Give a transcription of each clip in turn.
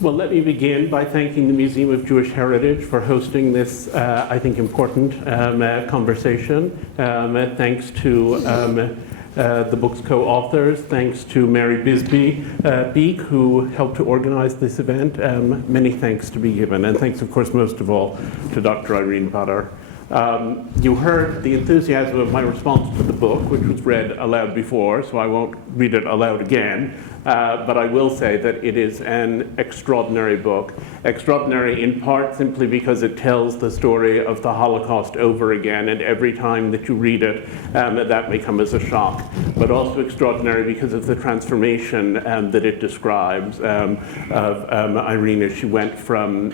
Well, let me begin by thanking the Museum of Jewish Heritage for hosting this, I think, important conversation. Thanks to the book's co-authors, thanks to Mary Bisbee Beek, who helped to organize this event. Many thanks to be given, and thanks, of course, most of all, to Dr. Irene Butter. You heard the enthusiasm of my response to the book, which was read aloud before, so I won't read it aloud again. But I will say that it is an extraordinary book. Extraordinary in part simply because it tells the story of the Holocaust over again, and every time that you read it, that may come as a shock. But also extraordinary because of the transformation that it describes of Irene as she went from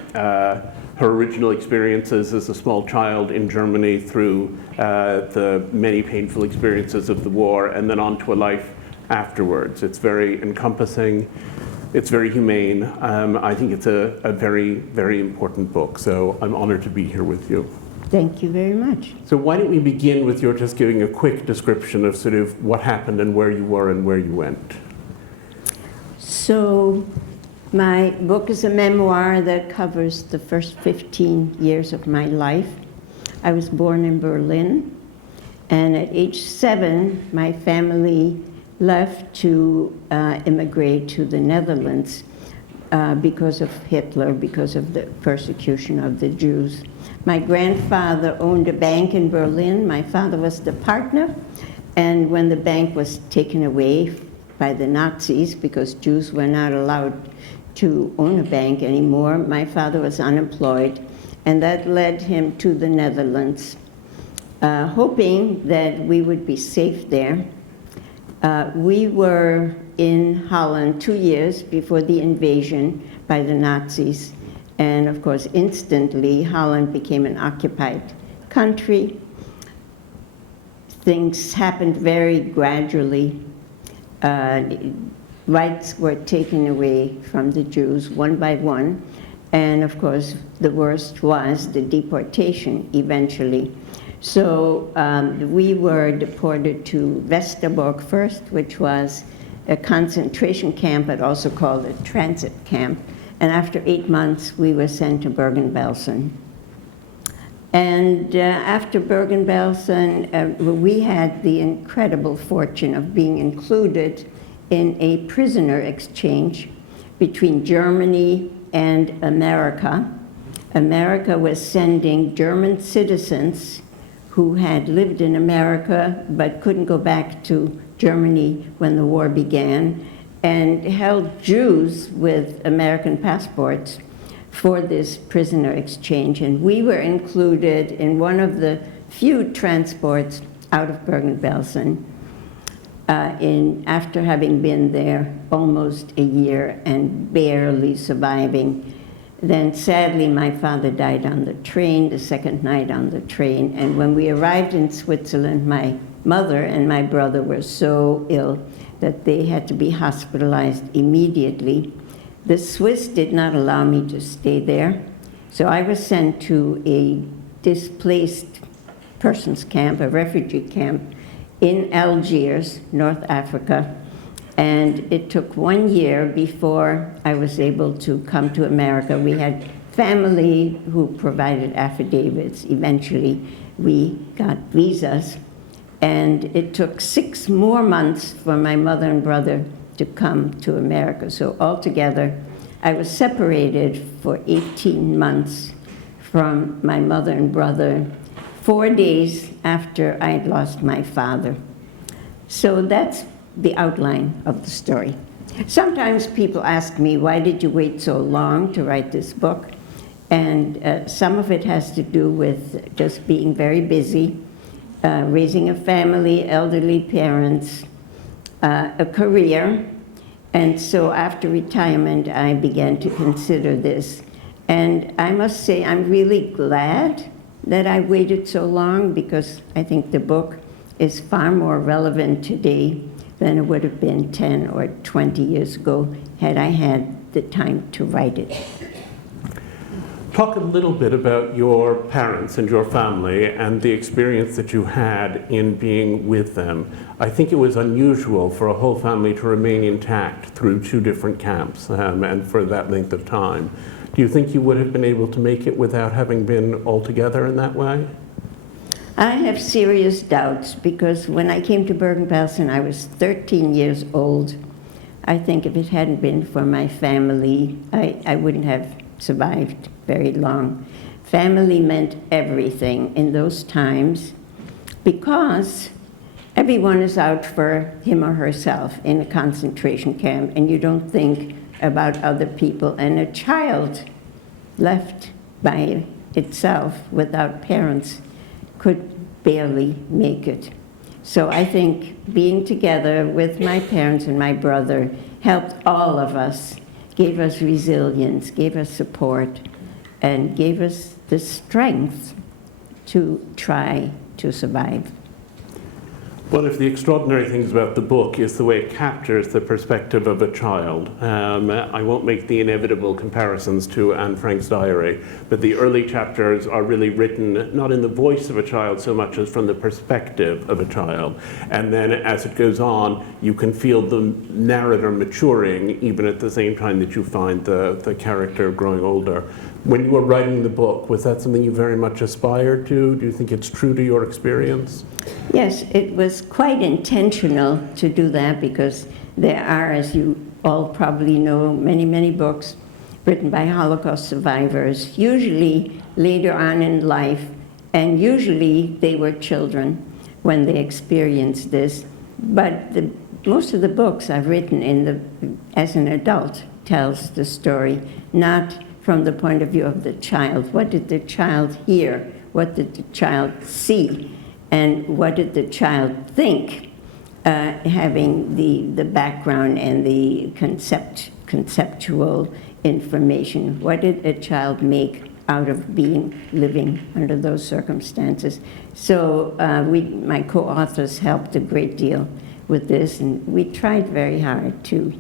her original experiences as a small child in Germany through the many painful experiences of the war, and then on to a life afterwards. It's very encompassing, it's very humane. I think it's a very, very important book, so I'm honored to be here with you. Thank you very much. So why don't we begin with your just giving a quick description of sort of what happened and where you were and where you went. So my book is a memoir that covers the first 15 years of my life. I was born in Berlin, and at age 7, my family left to immigrate to the Netherlands because of Hitler, because of the persecution of the Jews. My grandfather owned a bank in Berlin. My father was the partner, and when the bank was taken away by the Nazis, because Jews were not allowed to own a bank anymore, my father was unemployed, and that led him to the Netherlands, hoping that we would be safe there. We were in Holland 2 years before the invasion by the Nazis, and of course instantly Holland became an occupied country. Things happened very gradually. Rights were taken away from the Jews one by one, and of course the worst was the deportation eventually. So we were deported to Westerbork first, which was a concentration camp, but also called a transit camp. And after 8 months, we were sent to Bergen-Belsen. And after Bergen-Belsen, we had the incredible fortune of being included in a prisoner exchange between Germany and America. America was sending German citizens who had lived in America but couldn't go back to Germany when the war began, and held Jews with American passports for this prisoner exchange. And we were included in one of the few transports out of Bergen-Belsen after having been there almost a year and barely surviving. Then sadly, my father died on the train, the second night on the train. And when we arrived in Switzerland, my mother and my brother were so ill that they had to be hospitalized immediately. The Swiss did not allow me to stay there. So I was sent to a displaced persons camp, a refugee camp in Algiers, North Africa. And it took 1 year before I was able to come to America. We had family who provided affidavits. Eventually, we got visas. And it took 6 more months for my mother and brother to come to America. So altogether, I was separated for 18 months from my mother and brother, 4 days after I'd lost my father. So that's the outline of the story. Sometimes people ask me, why did you wait so long to write this book? And some of it has to do with just being very busy, raising a family, elderly parents, a career. And so after retirement, I began to consider this. And I must say, I'm really glad that I waited so long, because I think the book is far more relevant today than it would have been 10 or 20 years ago had I had the time to write it. Talk a little bit about your parents and your family and the experience that you had in being with them. I think it was unusual for a whole family to remain intact through 2 different camps and for that length of time. Do you think you would have been able to make it without having been all together in that way? I have serious doubts because when I came to Bergen-Belsen, I was 13 years old. I think if it hadn't been for my family, I wouldn't have survived very long. Family meant everything in those times because everyone is out for him or herself in a concentration camp, and you don't think about other people. And a child left by itself without parents could barely make it. So I think being together with my parents and my brother helped all of us, gave us resilience, gave us support, and gave us the strength to try to survive. One of the extraordinary things about the book is the way it captures the perspective of a child. I won't make the inevitable comparisons to Anne Frank's diary, but the early chapters are really written not in the voice of a child so much as from the perspective of a child. And then as it goes on, you can feel the narrator maturing even at the same time that you find the character growing older. When you were writing the book, was that something you very much aspired to? Do you think it's true to your experience? Yes, it was quite intentional to do that because there are, as you all probably know, many, many books written by Holocaust survivors, usually later on in life, and usually they were children when they experienced this. But most of the books I've written as an adult tells the story, not from the point of view of the child. What did the child hear? What did the child see? And what did the child think, having the background and the conceptual information? What did a child make out of living under those circumstances? So my co-authors helped a great deal with this, and we tried very hard to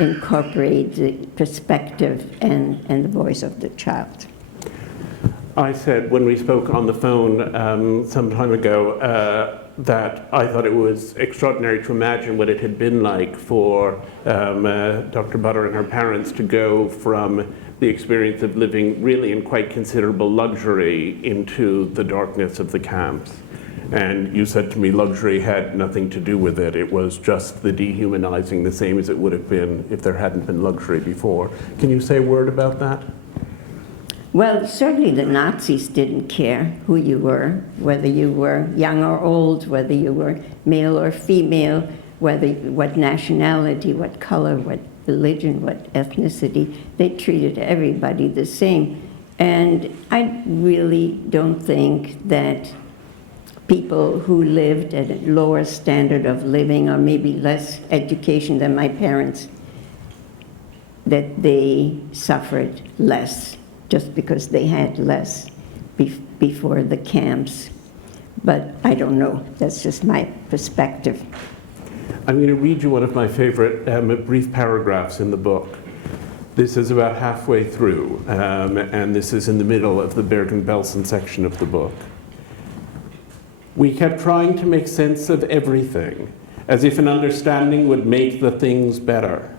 incorporate the perspective and the voice of the child. I said when we spoke on the phone some time ago that I thought it was extraordinary to imagine what it had been like for Dr. Butter and her parents to go from the experience of living really in quite considerable luxury into the darkness of the camps. And you said to me luxury had nothing to do with it. It was just the dehumanizing, the same as it would have been if there hadn't been luxury before. Can you say a word about that? Well, certainly the Nazis didn't care who you were, whether you were young or old, whether you were male or female, what nationality, what color, what religion, what ethnicity. They treated everybody the same. And I really don't think that people who lived at a lower standard of living or maybe less education than my parents, that they suffered less just because they had less before the camps. But I don't know. That's just my perspective. I'm going to read you one of my favorite brief paragraphs in the book. This is about halfway through, and this is in the middle of the Bergen-Belsen section of the book. We kept trying to make sense of everything, as if an understanding would make the things better.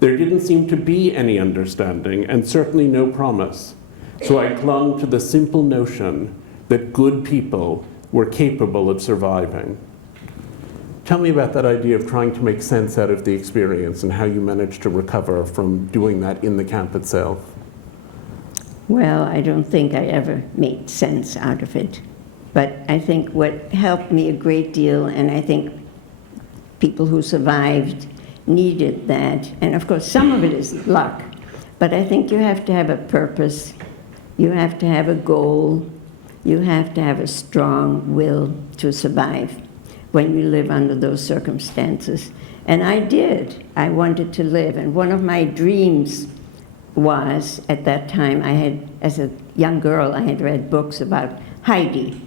There didn't seem to be any understanding, and certainly no promise. So I clung to the simple notion that good people were capable of surviving. Tell me about that idea of trying to make sense out of the experience and how you managed to recover from doing that in the camp itself. Well, I don't think I ever made sense out of it. But I think what helped me a great deal, and I think people who survived needed that, and of course some of it is luck, but I think you have to have a purpose, you have to have a goal, you have to have a strong will to survive when you live under those circumstances. And I did. I wanted to live, and one of my dreams was, at that time, as a young girl, I had read books about Heidi.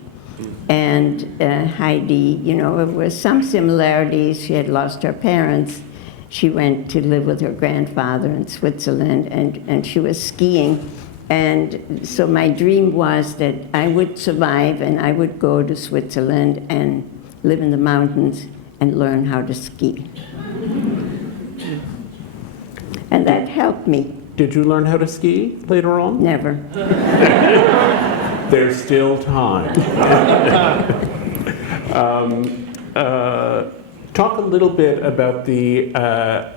And Heidi, there were some similarities. She had lost her parents. She went to live with her grandfather in Switzerland, and she was skiing. And so my dream was that I would survive and I would go to Switzerland and live in the mountains and learn how to ski. And that helped me. Did you learn how to ski later on? Never. There's still time. Talk a little bit about the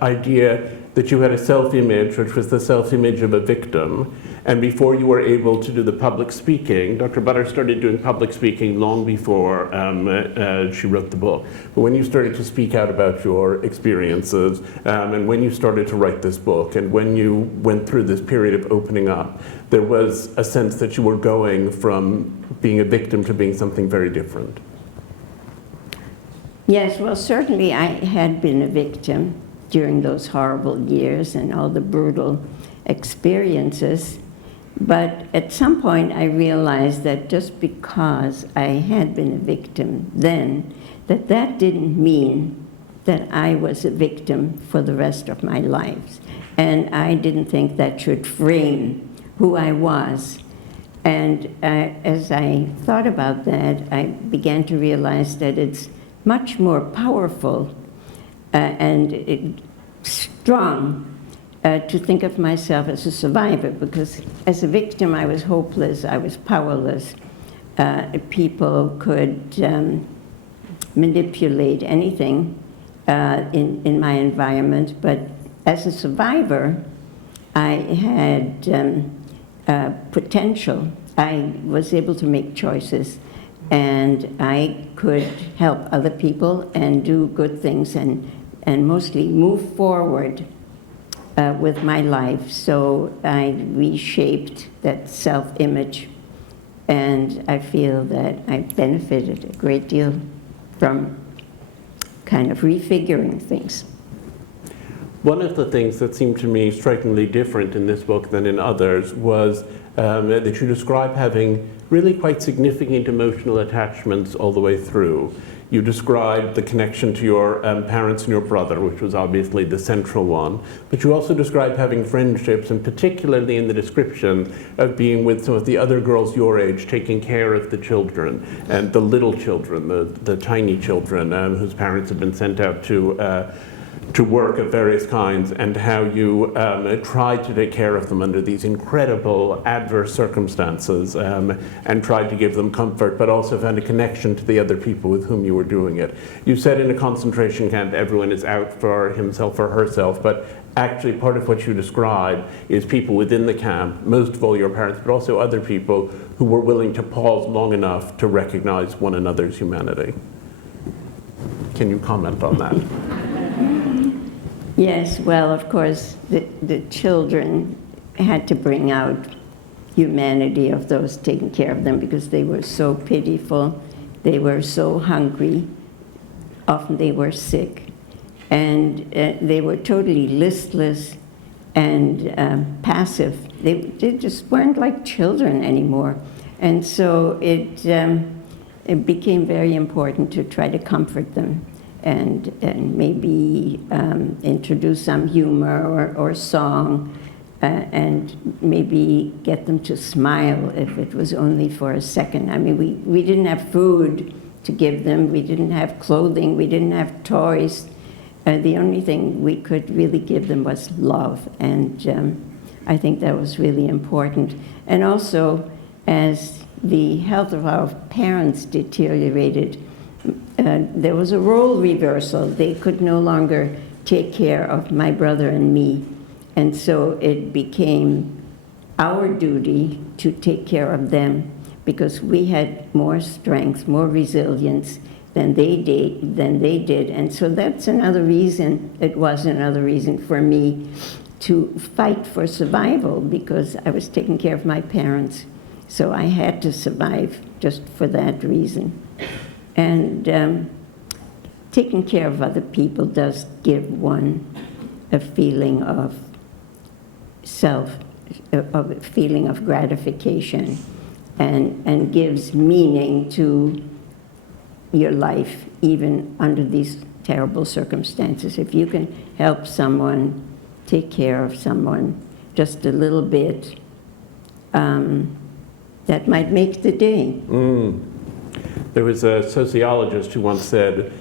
idea that you had a self-image, which was the self-image of a victim, and before you were able to do the public speaking, Dr. Butter started doing public speaking long before she wrote the book. But when you started to speak out about your experiences, and when you started to write this book, and when you went through this period of opening up, there was a sense that you were going from being a victim to being something very different. Yes, well, certainly I had been a victim during those horrible years and all the brutal experiences. But at some point I realized that just because I had been a victim then, that didn't mean that I was a victim for the rest of my life. And I didn't think that should frame who I was. And as I thought about that, I began to realize that it's much more powerful and strong to think of myself as a survivor, because as a victim I was hopeless, I was powerless. People could manipulate anything in my environment, but as a survivor I had potential. I was able to make choices, and I could help other people and do good things and mostly move forward with my life. So I reshaped that self-image, and I feel that I benefited a great deal from kind of refiguring things. One of the things that seemed to me strikingly different in this book than in others was that you describe having really quite significant emotional attachments all the way through. You describe the connection to your parents and your brother, which was obviously the central one, but you also describe having friendships, and particularly in the description of being with some of the other girls your age, taking care of the children, and the little children, the tiny children whose parents had been sent out to work of various kinds, and how you tried to take care of them under these incredible adverse circumstances, and tried to give them comfort, but also found a connection to the other people with whom you were doing it. You said in a concentration camp everyone is out for himself or herself, but actually part of what you describe is people within the camp, most of all your parents, but also other people who were willing to pause long enough to recognize one another's humanity. Can you comment on that? Yes, well, of course, the children had to bring out humanity of those taking care of them, because they were so pitiful, they were so hungry, often they were sick, and they were totally listless and passive. They just weren't like children anymore. And so it became very important to try to comfort them, and maybe introduce some humor or song, and maybe get them to smile if it was only for a second. I mean, we didn't have food to give them, we didn't have clothing, we didn't have toys. The only thing we could really give them was love, and I think that was really important. And also, as the health of our parents deteriorated, there was a role reversal. They could no longer take care of my brother and me. And so it became our duty to take care of them, because we had more strength, more resilience than they did. And so that's another reason, it was another reason for me to fight for survival, because I was taking care of my parents. So I had to survive just for that reason. And taking care of other people does give one a feeling of a feeling of gratification, and gives meaning to your life, even under these terrible circumstances. If you can help someone, take care of someone just a little bit, that might make the day. There was a sociologist who once said,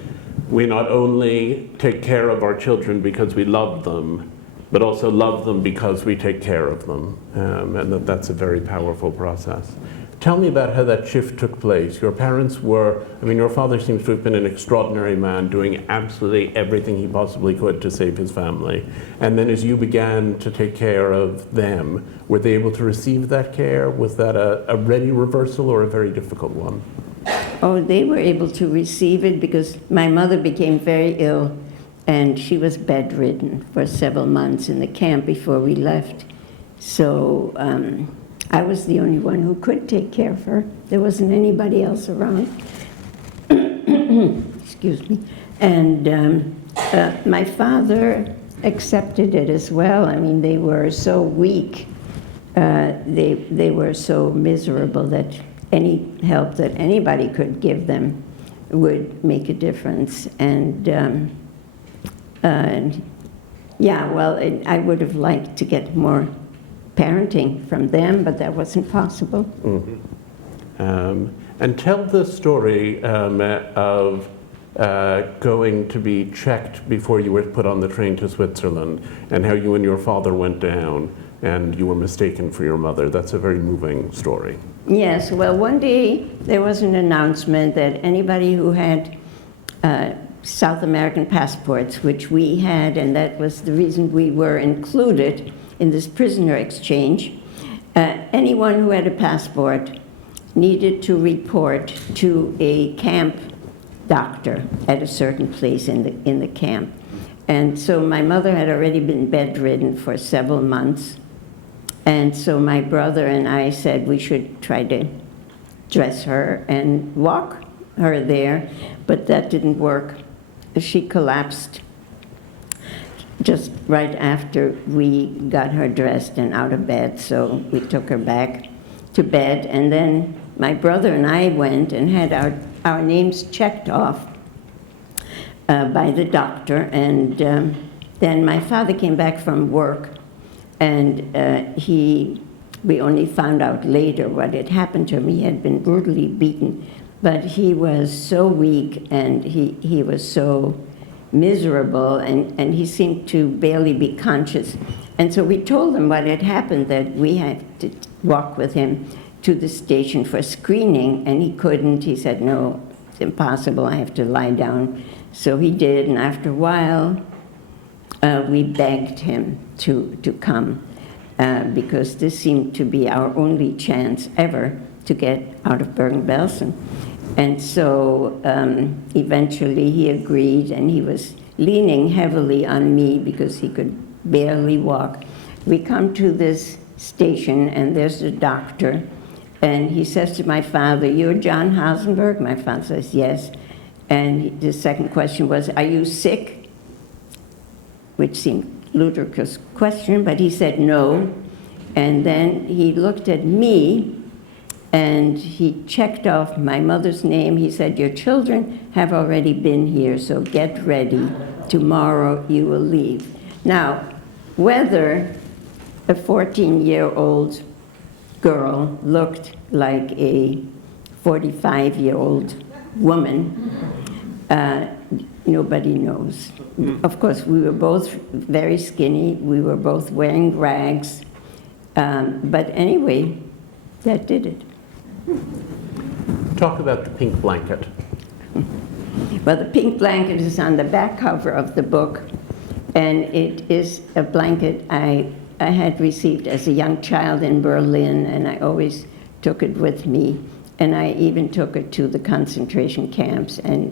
we not only take care of our children because we love them, but also love them because we take care of them. And that's a very powerful process. Tell me about how that shift took place. Your parents were, I mean, your father seems to have been an extraordinary man, doing absolutely everything he possibly could to save his family. And then as you began to take care of them, were they able to receive that care? Was that a ready reversal or a very difficult one? Oh, they were able to receive it because my mother became very ill, and she was bedridden for several months in the camp before we left. So I was the only one who could take care of her. There wasn't anybody else around. Excuse me. And my father accepted it as well. I mean, they were so weak. They were so miserable that any help that anybody could give them would make a difference. And yeah, well, I would have liked to get more parenting from them, but that wasn't possible. And tell the story of going to be checked before you were put on the train to Switzerland, and how you and your father went down and you were mistaken for your mother. That's a very moving story. Yes, well, one day there was an announcement that anybody who had South American passports, which we had, and that was the reason we were included in this prisoner exchange, anyone who had a passport needed to report to a camp doctor at a certain place in the camp. And so my mother had already been bedridden for several months. And so my brother and I said we should try to dress her and walk her there, but that didn't work. She collapsed just right after we got her dressed and out of bed, so we took her back to bed, and then my brother and I went and had our names checked off by the doctor, and then my father came back from work, and we only found out later what had happened to him. He had been brutally beaten, but he was so weak, and he was so miserable, and he seemed to barely be conscious. And so we told him what had happened, that we had to walk with him to the station for screening, and he couldn't. He said, no, it's impossible, I have to lie down. So he did, and after a while, we begged him to come, because this seemed to be our only chance ever to get out of Bergen-Belsen. And so eventually he agreed, and he was leaning heavily on me because he could barely walk. We come to this station, and there's a doctor, and he says to my father, "You're John Hasenberg?" My father says, "Yes." And the second question was, "Are you sick?" Which seemed ludicrous question, but he said no. And then he looked at me, and he checked off my mother's name. He said, "Your children have already been here, so get ready. Tomorrow you will leave." Now, whether a 14-year-old girl looked like a 45-year-old woman, nobody knows. Of course, we were both very skinny. We were both wearing rags. But anyway, that did it. Talk about the pink blanket. Well, the pink blanket is on the back cover of the book, and it is a blanket I had received as a young child in Berlin, and I always took it with me, and I even took it to the concentration camps, and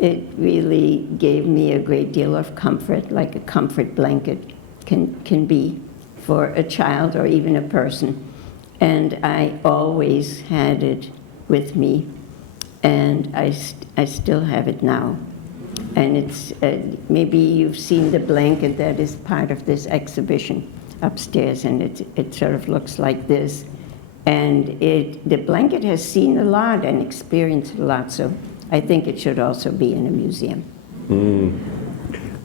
it really gave me a great deal of comfort, like a comfort blanket can be for a child or even a person. And I always had it with me, and I still have it now. And it's, maybe you've seen the blanket that is part of this exhibition upstairs, and it sort of looks like this. And the blanket has seen a lot and experienced a lot, so I think it should also be in a museum.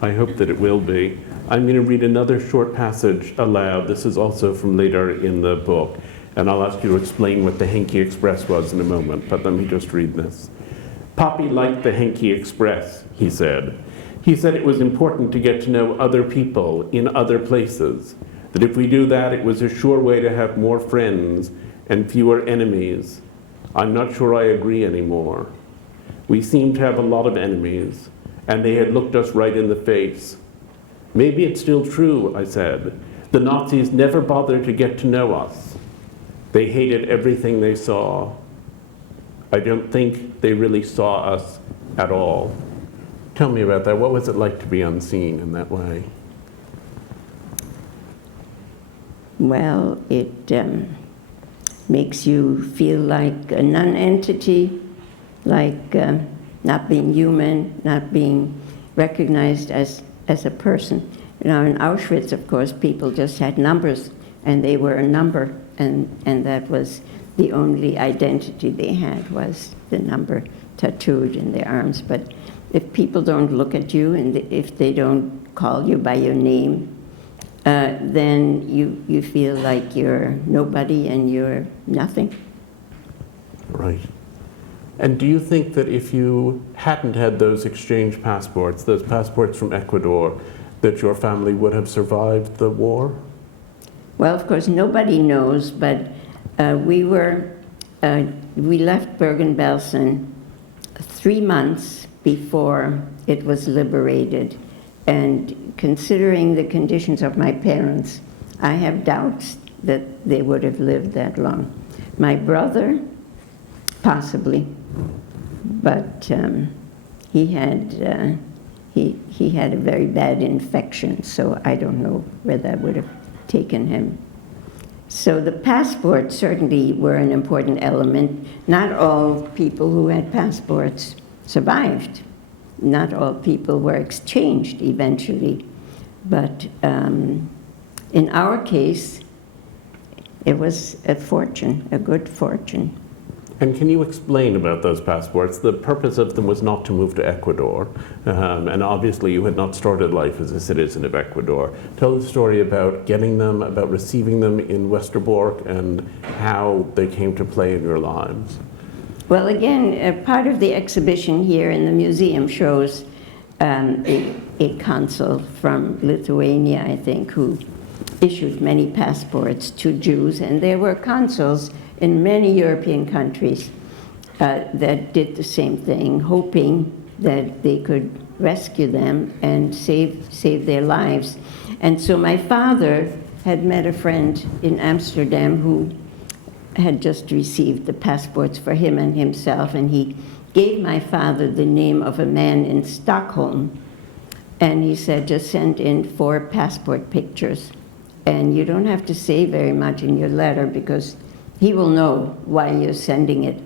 I hope that it will be. I'm going to read another short passage aloud. This is also from later in the book. and I'll ask you to explain what the Henke Express was in a moment, but let me just read this. Poppy liked the Henke Express, he said. He said it was important to get to know other people in other places, that if we do that, it was a sure way to have more friends and fewer enemies. I'm not sure I agree anymore. We seem to have a lot of enemies, and they had looked us right in the face. Maybe it's still true, I said. The Nazis never bothered to get to know us. They hated everything they saw. I don't think they really saw us at all. Tell me about that. What was it like to be unseen in that way? Well, it makes you feel like a non-entity, like not being human, not being recognized as a person. You know, in Auschwitz, of course, people just had numbers, and they were a number, and that was the only identity they had, was the number tattooed in their arms. But if people don't look at you, and if they don't call you by your name, then you feel like you're nobody and you're nothing. Right. And do you think that if you hadn't had those exchange passports, those passports from Ecuador, that your family would have survived the war? Well, of course, nobody knows, but we left Bergen-Belsen 3 months before it was liberated. And considering the conditions of my parents, I have doubts that they would have lived that long. My brother, possibly, but he had a very bad infection, so I don't know where that would have taken him. So the passports certainly were an important element. Not all people who had passports survived. Not all people were exchanged eventually. But in our case, it was a fortune, a good fortune. And can you explain about those passports? The purpose of them was not to move to Ecuador, and obviously you had not started life as a citizen of Ecuador. Tell the story about getting them, about receiving them in Westerbork, and how they came to play in your lives. Well, again, part of the exhibition here in the museum shows a consul from Lithuania, I think, who issued many passports to Jews, and there were consuls in many European countries that did the same thing, hoping that they could rescue them and save their lives. And so my father had met a friend in Amsterdam who had just received the passports for him and himself, and he gave my father the name of a man in Stockholm. And he said, just send in 4 passport pictures. And you don't have to say very much in your letter because he will know why you're sending it.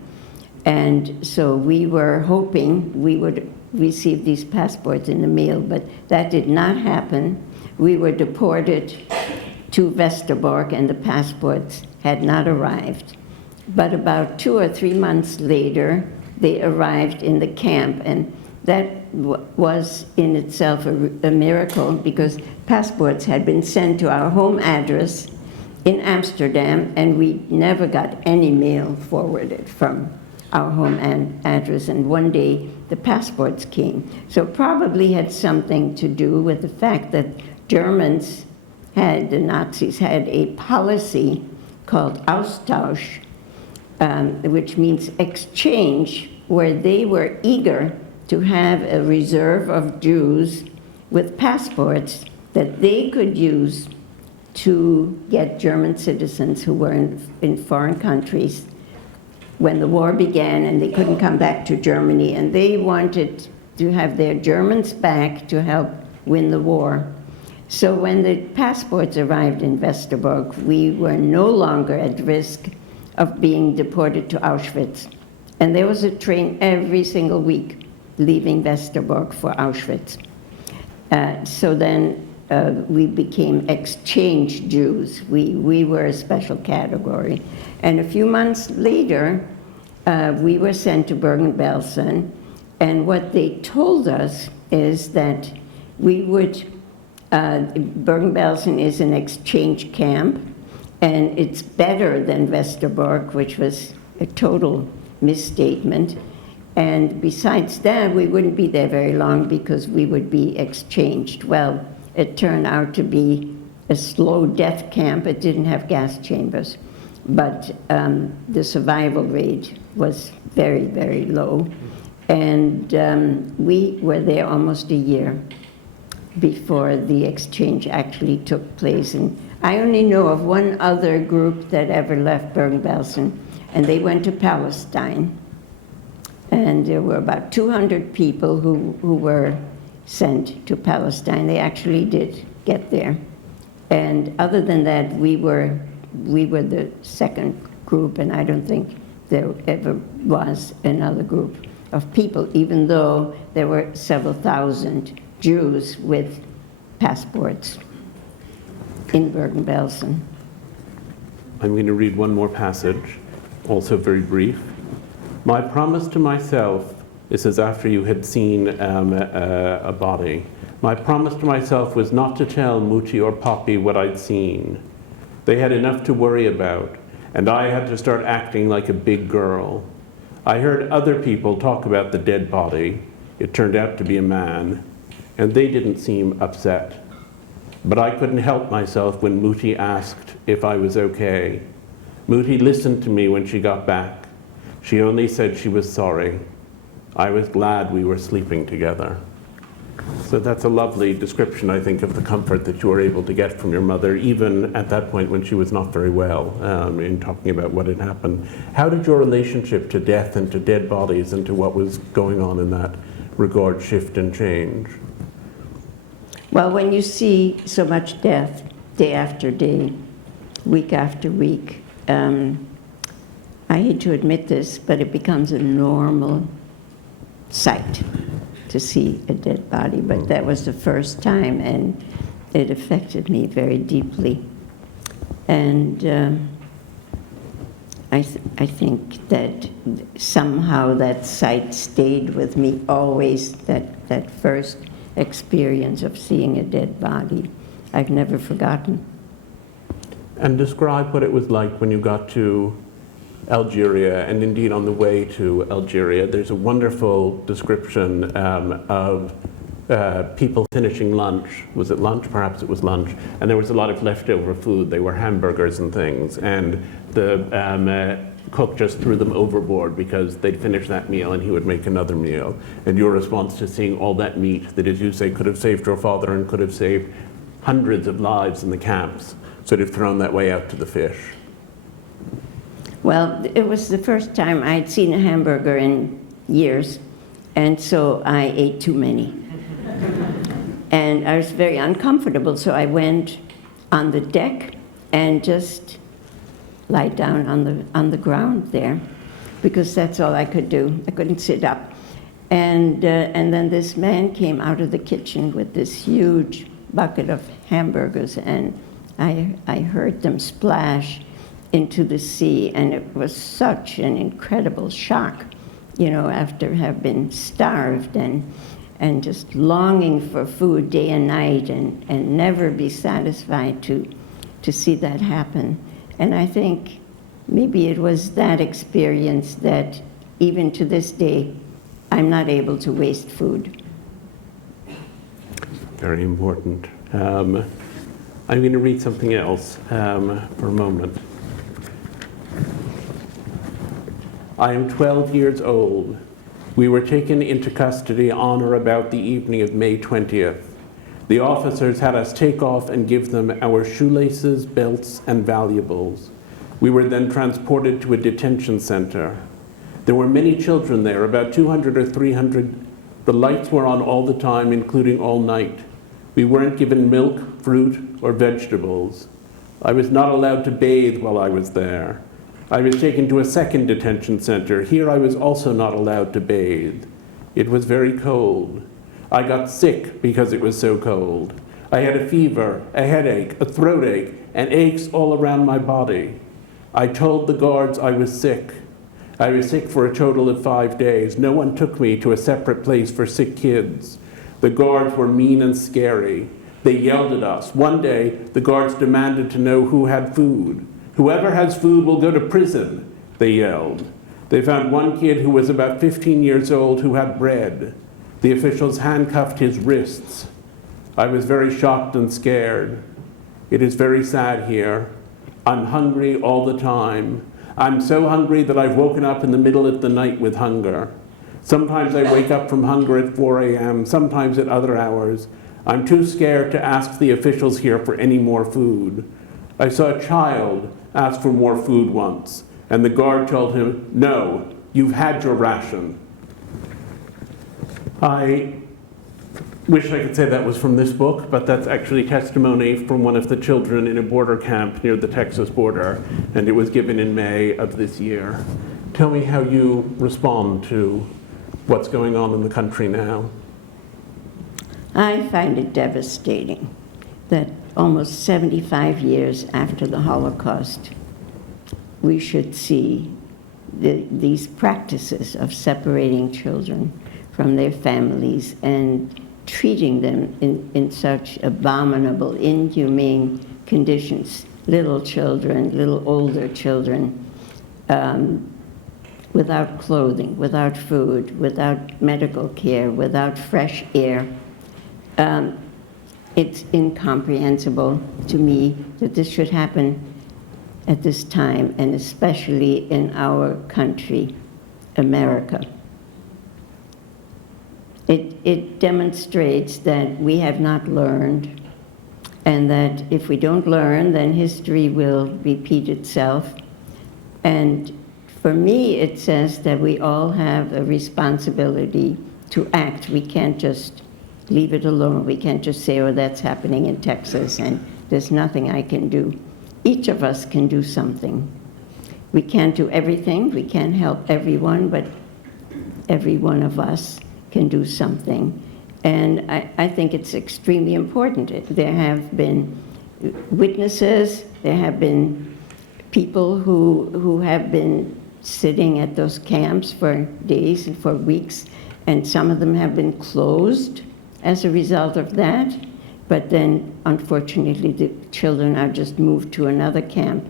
And so we were hoping we would receive these passports in the mail, but that did not happen. We were deported to Westerbork, and the passports had not arrived. But about 2 or 3 months later, they arrived in the camp, and that was in itself a miracle, because passports had been sent to our home address in Amsterdam, and we never got any mail forwarded from our home address. And one day, the passports came. So probably had something to do with the fact that Germans the Nazis had a policy called Austausch, which means exchange, where they were eager to have a reserve of Jews with passports that they could use to get German citizens who were in foreign countries when the war began and they couldn't come back to Germany, and they wanted to have their Germans back to help win the war. So when the passports arrived in Westerbork, we were no longer at risk of being deported to Auschwitz. And there was a train every single week leaving Westerbork for Auschwitz. So then we became exchange Jews. We were a special category. And a few months later, we were sent to Bergen-Belsen, and what they told us is that we would, Bergen-Belsen is an exchange camp, And it's better than Westerbork, which was a total misstatement. And besides that, we wouldn't be there very long because we would be exchanged. Well, it turned out to be a slow death camp. It didn't have gas chambers, but the survival rate was very, very low. And we were there almost a year before the exchange actually took place. And I only know of one other group that ever left Bergen-Belsen, and they went to Palestine. And there were about 200 people who were sent to Palestine. They actually did get there. And other than that, we were the second group, and I don't think there ever was another group of people, even though there were several thousand Jews with passports in Bergen-Belsen. I'm going to read one more passage, also very brief. My promise to myself, this is after you had seen a body. My promise to myself was not to tell Muti or Poppy what I'd seen. They had enough to worry about, and I had to start acting like a big girl. I heard other people talk about the dead body. It turned out to be a man, and they didn't seem upset. But I couldn't help myself when Muti asked if I was okay. Muti listened to me when she got back. She only said she was sorry. I was glad we were sleeping together. So that's a lovely description, I think, of the comfort that you were able to get from your mother, even at that point when she was not very well, in talking about what had happened. How did your relationship to death and to dead bodies and to what was going on in that regard shift and change? Well, when you see so much death day after day, week after week, I hate to admit this, but it becomes a normal sight to see a dead body. But that was the first time, and it affected me very deeply. And I think that somehow that sight stayed with me always, that first experience of seeing a dead body. I've never forgotten. And describe what it was like when you got to Algeria, and indeed on the way to Algeria. There's a wonderful description of people finishing lunch. Was it lunch? Perhaps it was lunch. And there was a lot of leftover food. They were hamburgers and things. And the cook just threw them overboard because they'd finished that meal and he would make another meal. And your response to seeing all that meat that, as you say, could have saved your father and could have saved hundreds of lives in the camps, sort of thrown that way out to the fish. Well, it was the first time I'd seen a hamburger in years, and so I ate too many. And I was very uncomfortable, so I went on the deck and just lied down on the ground there, because that's all I could do. I couldn't sit up. And then this man came out of the kitchen with this huge bucket of hamburgers, and I heard them splash into the sea, and it was such an incredible shock, after have been starved and just longing for food day and night and never be satisfied to see that happen. And I think maybe it was that experience that even to this day, I'm not able to waste food. Very important. I'm going to read something else for a moment. I am 12 years old. We were taken into custody on or about the evening of May 20th. The officers had us take off and give them our shoelaces, belts, and valuables. We were then transported to a detention center. There were many children there, about 200 or 300. The lights were on all the time, including all night. We weren't given milk, fruit, or vegetables. I was not allowed to bathe while I was there. I was taken to a second detention center. Here I was also not allowed to bathe. It was very cold. I got sick because it was so cold. I had a fever, a headache, a throat ache, and aches all around my body. I told the guards I was sick. I was sick for a total of 5 days. No one took me to a separate place for sick kids. The guards were mean and scary. They yelled at us. One day, the guards demanded to know who had food. "Whoever has food will go to prison," they yelled. They found one kid who was about 15 years old who had bread. The officials handcuffed his wrists. I was very shocked and scared. It is very sad here. I'm hungry all the time. I'm so hungry that I've woken up in the middle of the night with hunger. Sometimes I wake up from hunger at 4 a.m., sometimes at other hours. I'm too scared to ask the officials here for any more food. I saw a child ask for more food once, and the guard told him, "No, you've had your ration." I wish I could say that was from this book, but that's actually testimony from one of the children in a border camp near the Texas border, and it was given in May of this year. Tell me how you respond to what's going on in the country now. I find it devastating that almost 75 years after the Holocaust, we should see these practices of separating children from their families and treating them in such abominable, inhumane conditions. Little children, little older children, without clothing, without food, without medical care, without fresh air. It's incomprehensible to me that this should happen at this time, and especially in our country, America. It demonstrates that we have not learned, and that if we don't learn, then history will repeat itself. And for me, it says that we all have a responsibility to act. We can't just leave it alone. We can't just say, "Oh, that's happening in Texas, and there's nothing I can do." Each of us can do something. We can't do everything. We can't help everyone, but every one of us can do something. And I think it's extremely important. There have been witnesses, there have been people who have been sitting at those camps for days and for weeks, and some of them have been closed as a result of that. But then, unfortunately, the children are just moved to another camp,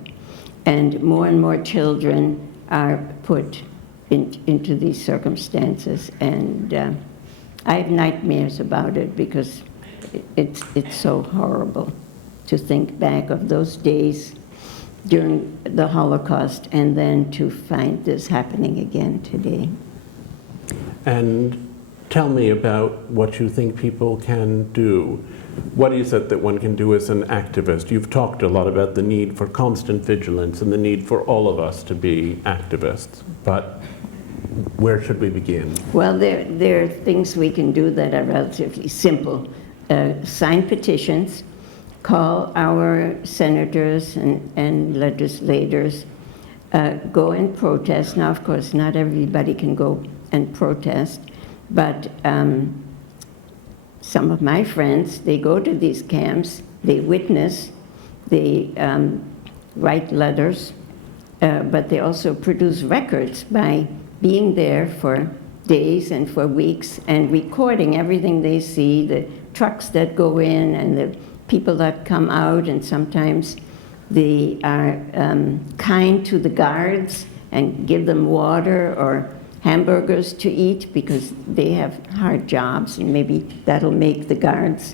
and more children are put into these circumstances. And I have nightmares about it because it's so horrible to think back of those days during the Holocaust and then to find this happening again today. And tell me about what you think people can do. What is it that one can do as an activist? You've talked a lot about the need for constant vigilance and the need for all of us to be activists, but where should we begin? Well, there are things we can do that are relatively simple. Sign petitions, call our senators and legislators, go and protest. Now, of course, not everybody can go and protest, but some of my friends, they go to these camps, they witness, they write letters, but they also produce records by being there for days and for weeks and recording everything they see, the trucks that go in and the people that come out, and sometimes they are kind to the guards and give them water or hamburgers to eat because they have hard jobs, and maybe that'll make the guards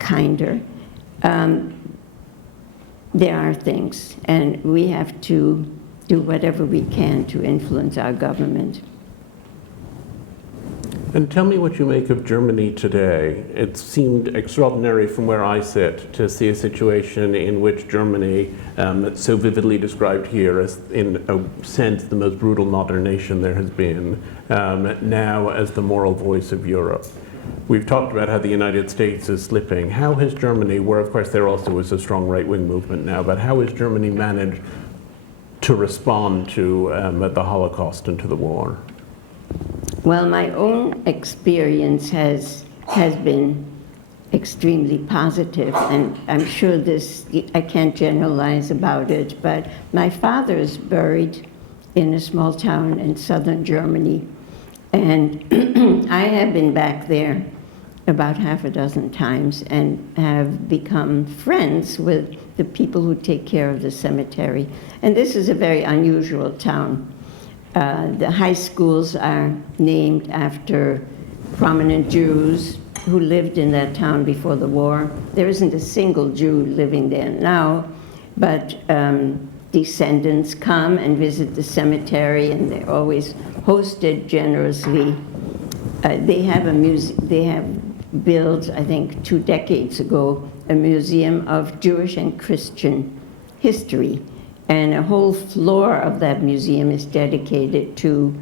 kinder. There are things, and we have to do whatever we can to influence our government. And tell me what you make of Germany today. It seemed extraordinary from where I sit to see a situation in which Germany, that's so vividly described here as, in a sense, the most brutal modern nation there has been, now as the moral voice of Europe. We've talked about how the United States is slipping. How has Germany, where of course there also is a strong right-wing movement now, but how has Germany managed to respond to the Holocaust and to the war? Well, my own experience has been extremely positive, and I'm sure I can't generalize about it, but my father is buried in a small town in southern Germany, and I have been back there about half a dozen times and have become friends with the people who take care of the cemetery. And this is a very unusual town. The high schools are named after prominent Jews who lived in that town before the war. There isn't a single Jew living there now, but descendants come and visit the cemetery, and they're always hosted generously. They have built, I think 2 decades ago, a museum of Jewish and Christian history. And a whole floor of that museum is dedicated to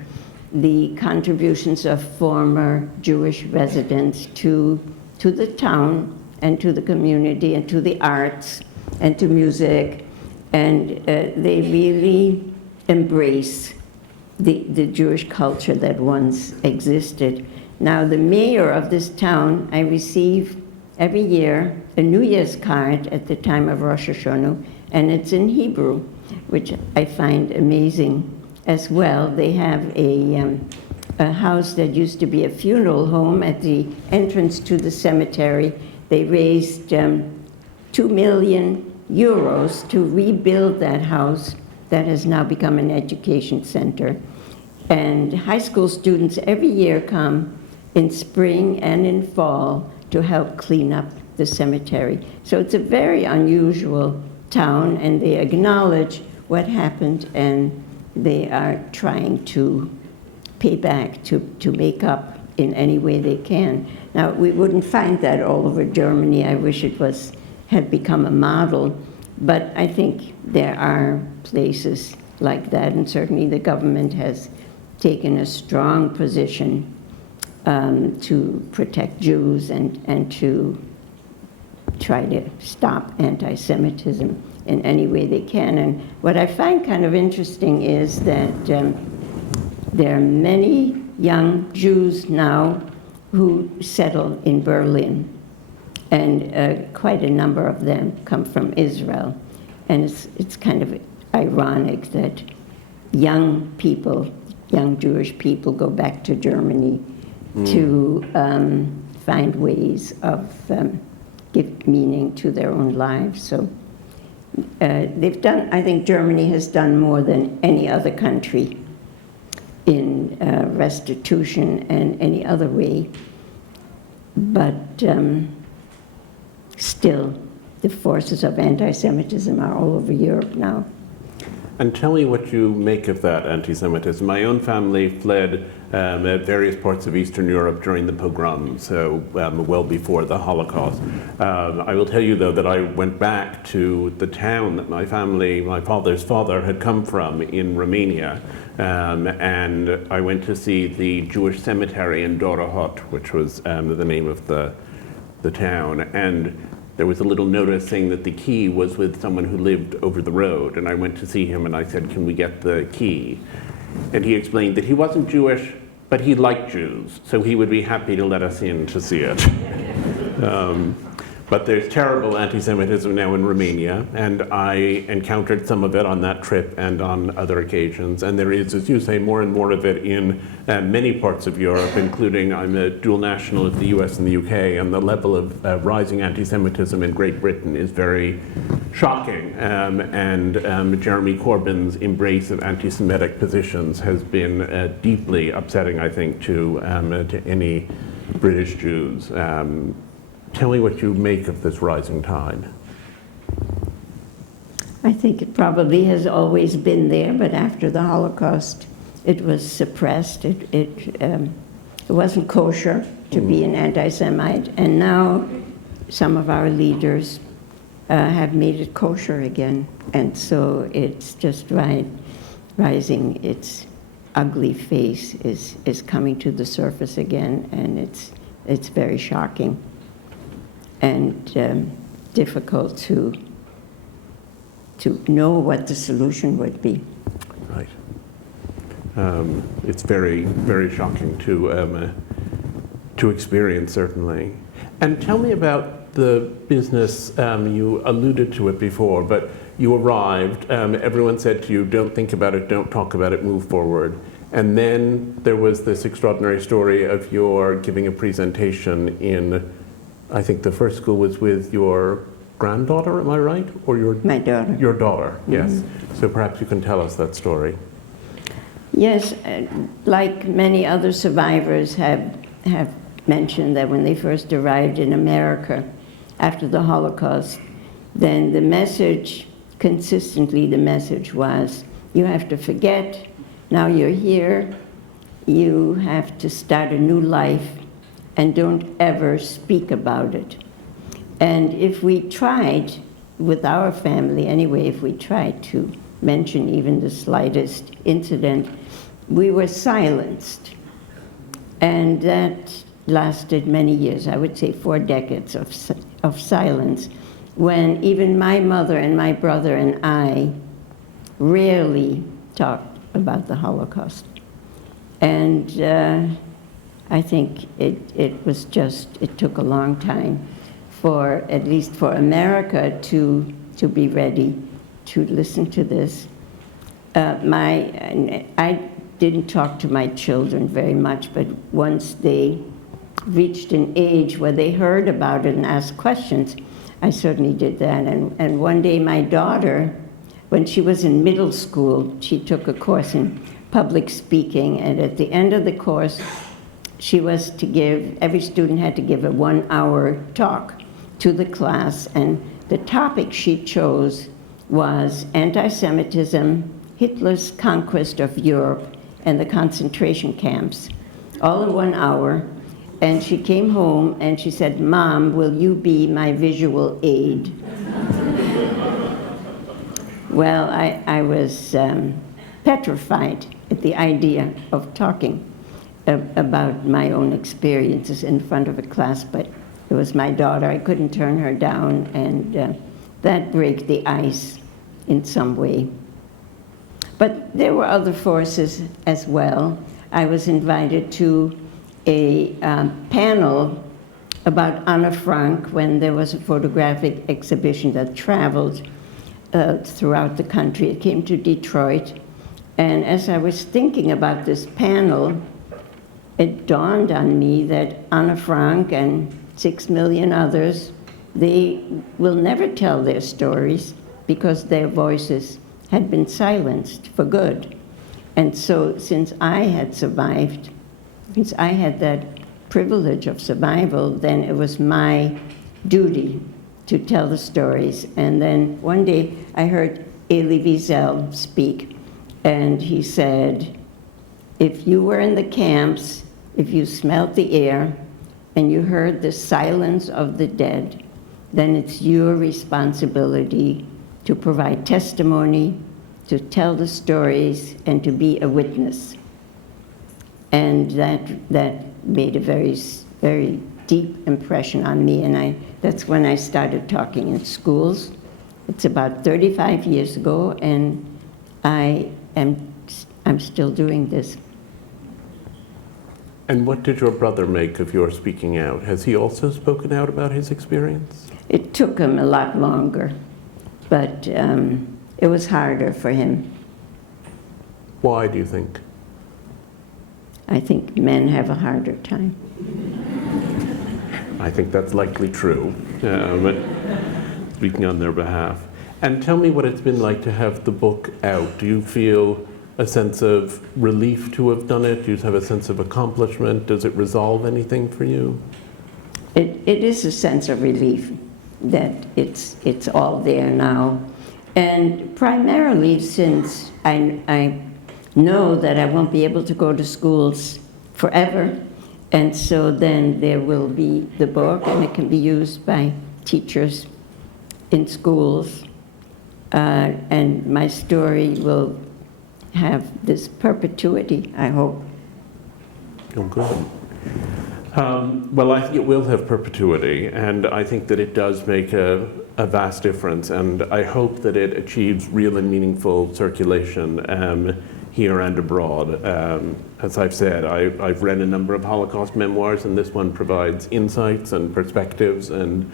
the contributions of former Jewish residents to the town and to the community and to the arts and to music. And they really embrace the Jewish culture that once existed. Now, the mayor of this town, I receive every year a New Year's card at the time of Rosh Hashanah, and it's in Hebrew, which I find amazing as well. They have a house that used to be a funeral home at the entrance to the cemetery. They raised 2 million euros to rebuild that house that has now become an education center. And high school students every year come in spring and in fall to help clean up the cemetery. So it's a very unusual town, and they acknowledge what happened, and they are trying to pay back, to make up in any way they can. Now, we wouldn't find that all over Germany. I wish it had become a model, but I think there are places like that, and certainly the government has taken a strong position to protect Jews and to try to stop anti-Semitism in any way they can. And what I find kind of interesting is that there are many young Jews now who settle in Berlin, and quite a number of them come from Israel. And it's kind of ironic that young people, young Jewish people, go back to Germany to find ways of give meaning to their own lives. So they've done, I think Germany has done more than any other country in restitution and any other way. But still, the forces of anti-Semitism are all over Europe now. And tell me what you make of that anti-Semitism. My own family fled various parts of Eastern Europe during the pogroms, so well before the Holocaust. I will tell you, though, that I went back to the town that my father's father had come from in Romania, and I went to see the Jewish cemetery in Dorahot, which was the name of the town. And there was a little notice saying that the key was with someone who lived over the road. And I went to see him and I said, "Can we get the key?" And he explained that he wasn't Jewish, but he liked Jews, so he would be happy to let us in to see it. But there's terrible anti-Semitism now in Romania, and I encountered some of it on that trip and on other occasions. And there is, as you say, more and more of it in many parts of Europe, including I'm a dual national of the US and the UK, and the level of rising anti-Semitism in Great Britain is very shocking. And Jeremy Corbyn's embrace of anti-Semitic positions has been deeply upsetting, I think, to any British Jews. Tell me what you make of this rising tide. I think it probably has always been there, but after the Holocaust, it was suppressed. It wasn't kosher to be an anti-Semite, and now some of our leaders have made it kosher again, and so it's just rising. Its ugly face is coming to the surface again, and it's very shocking and difficult to know what the solution would be. Right. It's very, very shocking to experience, certainly. And tell me about the business. You alluded to it before, but you arrived. Everyone said to you, "Don't think about it, don't talk about it, move forward." And then there was this extraordinary story of your giving a presentation in, I think the first school was with your granddaughter, am I right? Or My daughter. Your daughter, yes. So perhaps you can tell us that story. Yes, like many other survivors have mentioned that when they first arrived in America after the Holocaust, then the message, consistently the message was, you have to forget, now you're here, you have to start a new life, and don't ever speak about it. And if we tried, with our family anyway, if we tried to mention even the slightest incident, we were silenced. And that lasted many years, I would say 4 decades of silence, when even my mother and my brother and I rarely talked about the Holocaust. And I think it was just, it took a long time for, at least for America to be ready to listen to this. I didn't talk to my children very much, but once they reached an age where they heard about it and asked questions, I certainly did that. And one day my daughter, when she was in middle school, she took a course in public speaking, and at the end of the course, she was to give, every student had to give a 1-hour talk to the class, and the topic she chose was anti-Semitism, Hitler's conquest of Europe, and the concentration camps, all in 1 hour. And she came home and she said, "Mom, will you be my visual aid?" Well, I was petrified at the idea of talking about my own experiences in front of a class, but it was my daughter. I couldn't turn her down, and that broke the ice in some way. But there were other forces as well. I was invited to a panel about Anne Frank when there was a photographic exhibition that traveled throughout the country. It came to Detroit. And as I was thinking about this panel, it dawned on me that Anne Frank and 6 million others, they will never tell their stories because their voices had been silenced for good. And so since I had survived, since I had that privilege of survival, then it was my duty to tell the stories. And then one day I heard Elie Wiesel speak, and he said, if you were in the camps, if you smelled the air and you heard the silence of the dead, then it's your responsibility to provide testimony, to tell the stories, and to be a witness. And that made a very, very deep impression on me, and that's when I started talking in schools. It's about 35 years ago, and I'm still doing this. And what did your brother make of your speaking out? Has he also spoken out about his experience? It took him a lot longer, but it was harder for him. Why do you think? I think men have a harder time. I think that's likely true, but speaking on their behalf. And tell me what it's been like to have the book out. Do you feel a sense of relief to have done it? Do you have a sense of accomplishment? Does it resolve anything for you? It is a sense of relief that it's all there now. And primarily since I know that I won't be able to go to schools forever, and so then there will be the book, and it can be used by teachers in schools, and my story will have this perpetuity, I hope. Oh, good. Well, I think it will have perpetuity, and I think that it does make a vast difference, and I hope that it achieves real and meaningful circulation here and abroad. As I've said, I've read a number of Holocaust memoirs, and this one provides insights and perspectives and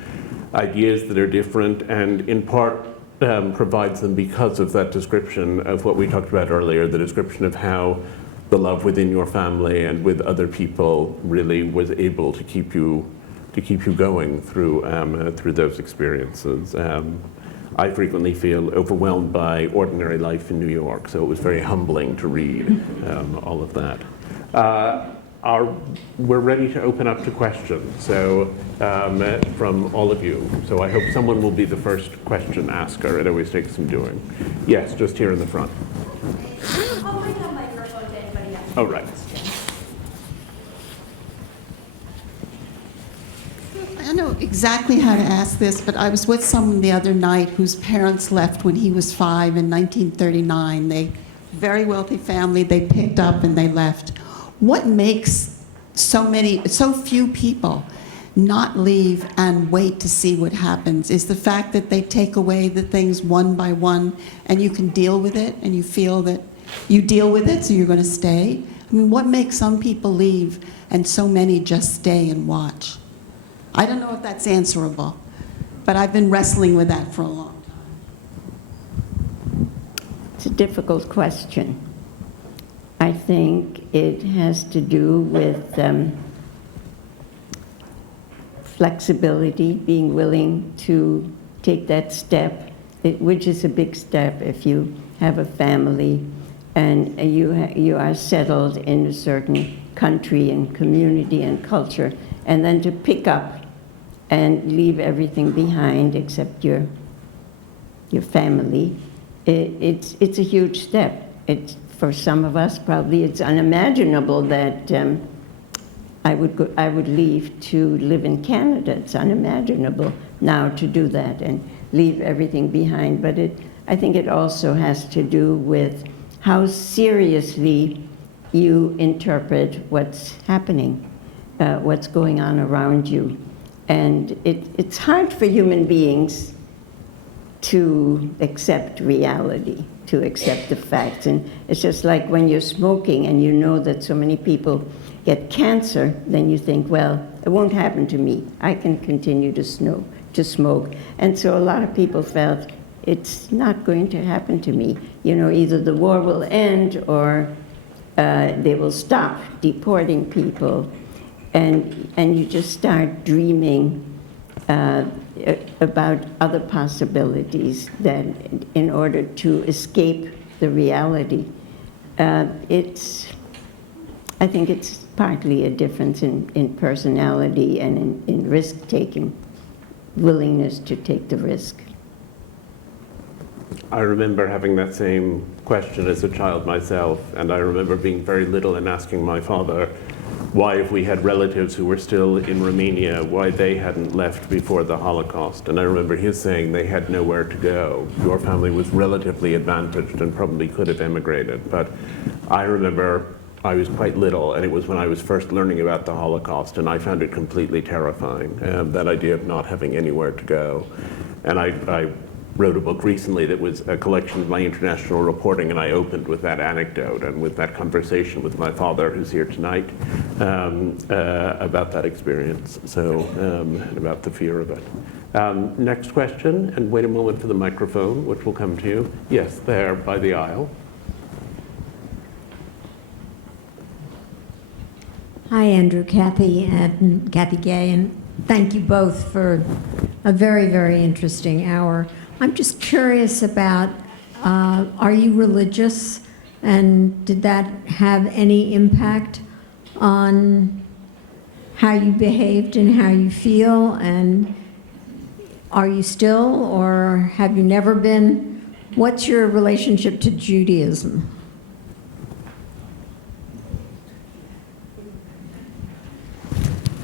ideas that are different, and in part provides them because of that description of what we talked about earlier, the description of how the love within your family and with other people really was able to keep you going through those experiences. I frequently feel overwhelmed by ordinary life in New York, so it was very humbling to read all of that. We're ready to open up to questions, so from all of you. So I hope someone will be the first question asker. It always takes some doing. Yes, just here in the front. I'll bring a microphone to anybody else. Oh, right. I know exactly how to ask this, but I was with someone the other night whose parents left when he was 5 in 1939. They, very wealthy family, they picked up and they left. What makes so few people not leave and wait to see what happens? Is the fact that they take away the things one by one and you can deal with it and you feel that you deal with it, so you're going to stay? I mean, what makes some people leave and so many just stay and watch? I don't know if that's answerable, but I've been wrestling with that for a long time. It's a difficult question. I think it has to do with flexibility, being willing to take that step, which is a big step if you have a family and you are settled in a certain country and community and culture, and then to pick up and leave everything behind except your family. It's a huge step. For some of us, probably it's unimaginable that I would leave to live in Canada. It's unimaginable now to do that and leave everything behind. But I think it also has to do with how seriously you interpret what's happening, what's going on around you. And it's hard for human beings to accept reality, to accept the facts. And it's just like when you're smoking and you know that so many people get cancer, then you think, well, it won't happen to me. I can continue to smoke. And so a lot of people felt, it's not going to happen to me. You know, either the war will end or they will stop deporting people. And you just start dreaming about other possibilities that in order to escape the reality. I think it's partly a difference in personality and in risk-taking, willingness to take the risk. I remember having that same question as a child myself, and I remember being very little and asking my father why, if we had relatives who were still in Romania, why they hadn't left before the Holocaust. And I remember his saying they had nowhere to go. Your family was relatively advantaged and probably could have emigrated. But I remember I was quite little, and it was when I was first learning about the Holocaust, and I found it completely terrifying, that idea of not having anywhere to go. And I wrote a book recently that was a collection of my international reporting, and I opened with that anecdote and with that conversation with my father, who's here tonight, about that experience, and about the fear of it. Next question, and wait a moment for the microphone, which will come to you. Yes, there by the aisle. Hi, Andrew, Kathy, and Kathy Gay, and thank you both for a very, very interesting hour. I'm just curious about, are you religious, and did that have any impact on how you behaved and how you feel, and are you still, or have you never been? What's your relationship to Judaism?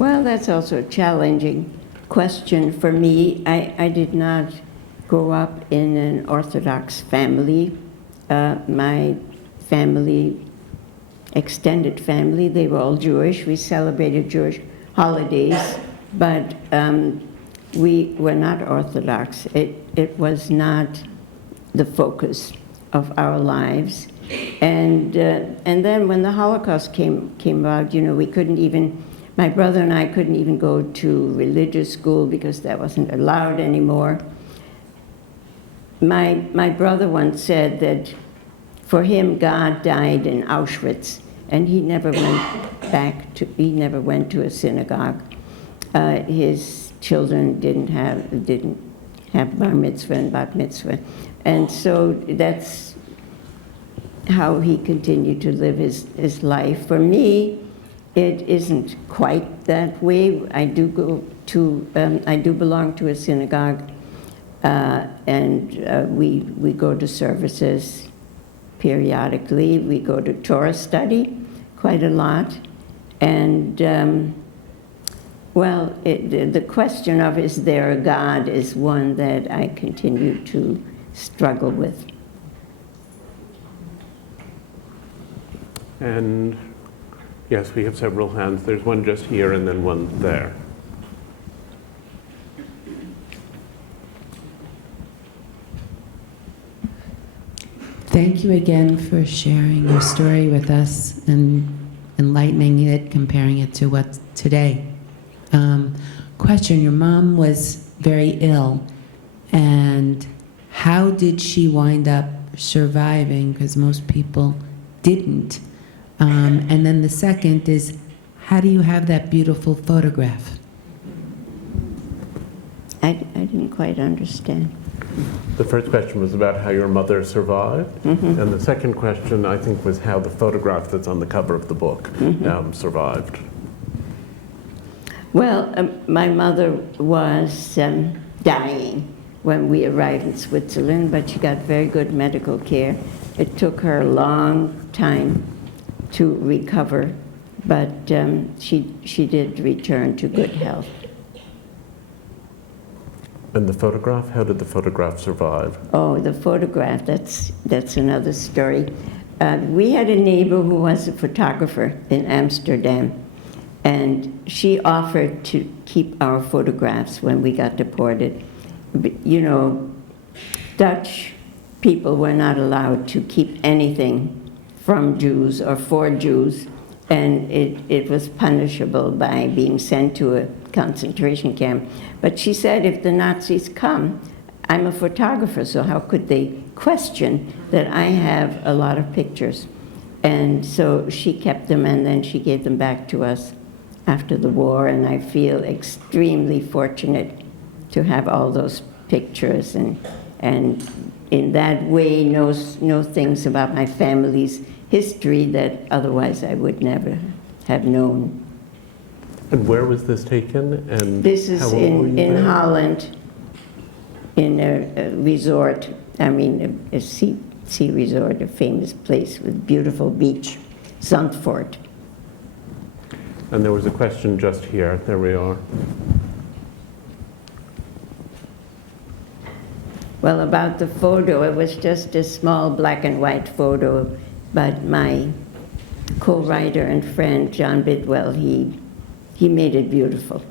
Well, that's also a challenging question for me. I did not grow up in an Orthodox family. My family, extended family, they were all Jewish. We celebrated Jewish holidays, but we were not Orthodox. It was not the focus of our lives. And then when the Holocaust came about, you know, we couldn't even, my brother and I couldn't even go to religious school because that wasn't allowed anymore. My brother once said that for him, God died in Auschwitz, and he never went to a synagogue. His children didn't have bar mitzvah and bat mitzvah. And so that's how he continued to live his life. For me, it isn't quite that way. I do belong to a synagogue, and we go to services periodically. We go to Torah study quite a lot. And the question of is there a God is one that I continue to struggle with. And yes, we have several hands. There's one just here and then one there. Thank you again for sharing your story with us and enlightening it, comparing it to what's today. Question, your mom was very ill, and how did she wind up surviving? Because most people didn't. And then the second is, how do you have that beautiful photograph? I didn't quite understand. The first question was about how your mother survived, and the second question, I think, was how the photograph that's on the cover of the book survived. Well, my mother was dying when we arrived in Switzerland, but she got very good medical care. It took her a long time to recover, but she did return to good health. And the photograph, how did the photograph survive? Oh, the photograph, that's another story. We had a neighbor who was a photographer in Amsterdam, and she offered to keep our photographs when we got deported. But, you know, Dutch people were not allowed to keep anything from Jews or for Jews, and it was punishable by being sent to a concentration camp. But she said, if the Nazis come, I'm a photographer, so how could they question that I have a lot of pictures? And so she kept them, and then she gave them back to us after the war, and I feel extremely fortunate to have all those pictures, and in that way know things about my family's history that otherwise I would never have known. And where was this taken? And This is how old were you in there? Holland, in a resort, a sea resort, a famous place with beautiful beach, Zandvoort. And there was a question just here. There we are. Well, about the photo, it was just a small black and white photo, but my co-writer and friend, John Bidwell, he made it beautiful.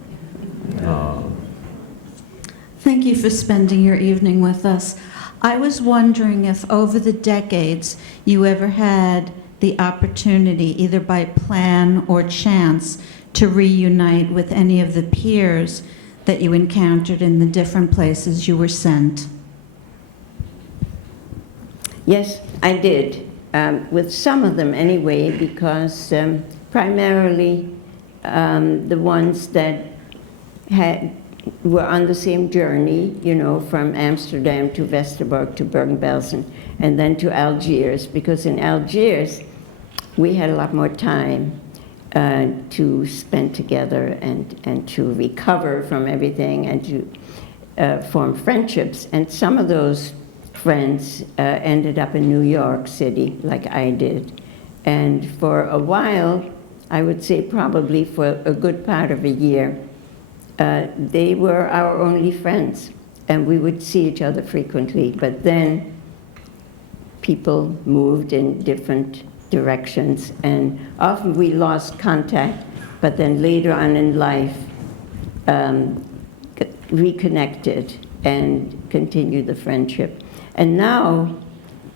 Thank you for spending your evening with us. I was wondering if over the decades you ever had the opportunity, either by plan or chance, to reunite with any of the peers that you encountered in the different places you were sent. Yes, I did, with some of them anyway, because primarily the ones that were on the same journey, you know, from Amsterdam to Westerbork to Bergen-Belsen, and then to Algiers, because in Algiers we had a lot more time to spend together and to recover from everything and to form friendships. And some of those friends ended up in New York City, like I did. And for a while, I would say probably for a good part of a year, they were our only friends, and we would see each other frequently. But then people moved in different directions, and often we lost contact, but then later on in life, reconnected and continued the friendship. And now,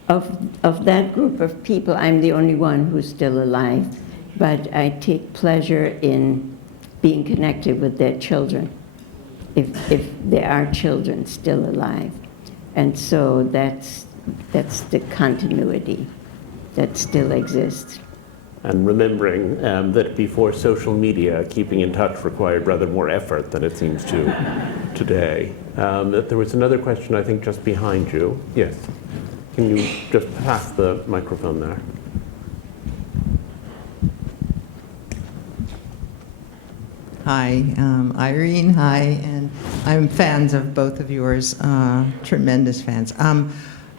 of that group of people, I'm the only one who's still alive, but I take pleasure in being connected with their children, if there are children still alive. And so that's the continuity that still exists. and remembering that before social media, keeping in touch required rather more effort than it seems to today. There was another question, I think, just behind you. Yes. Can you just pass the microphone there? Hi, Irene. Hi, and I'm fans of both of yours, tremendous fans.